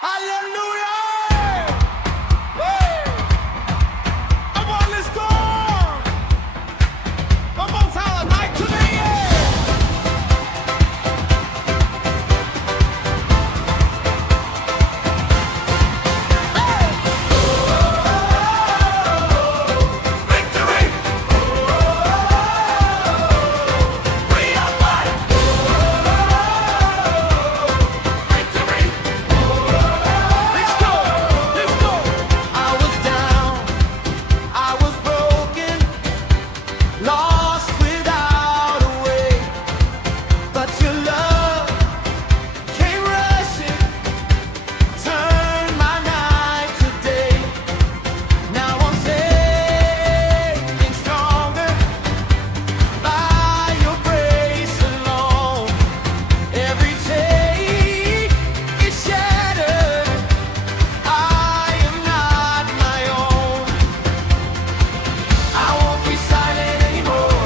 Hallelujah! Hey! Come on, let's go! Come on, Tyler, night to me! Victory! We are fighting! Victory! Let's go! Let's go! I was down, I was broken, lost without a way, but your love came rushing, turned my night to day. Now I'm safe and stronger by your grace alone. Every chain is shattered. I am not my own. I won't be silent anymore.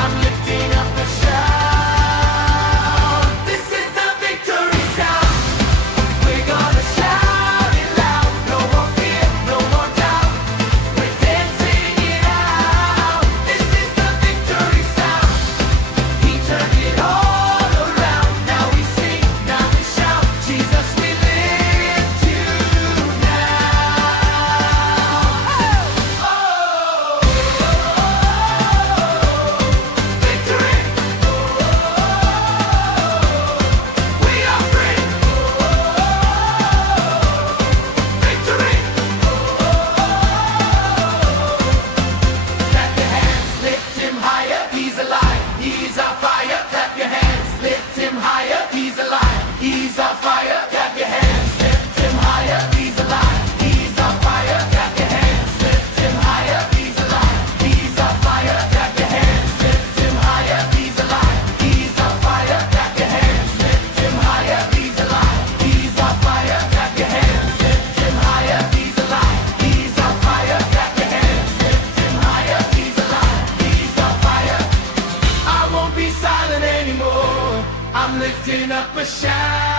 I'm lifting up a shout. This is the victory sound. We're gonna shout it loud. No more fear, no more doubt. We're dancing it out. This is the victory sound. He turned it all around. Now we sing, now we shout. Jesus, we lift you now. Victory! We are free! Victory! Clap your hands, lift him higher, he's alive, he's on fire. Clap your hands, lift him higher, he's alive, he's on fire. Clap your hands, lift him higher, he's alive, he's on fire. Clap your hands, lift him higher, he's alive, he's on fire. Clap your hands, lift him higher, he's alive, he's on fire. Clap your hands, lift him higher, he's alive, he's on fire. Clap your hands, lift him higher, he's alive, he's on fire. Clap your hands, lift him higher, he's alive, he's on fire. I won't be silent anymore. I'm lifting up a shout.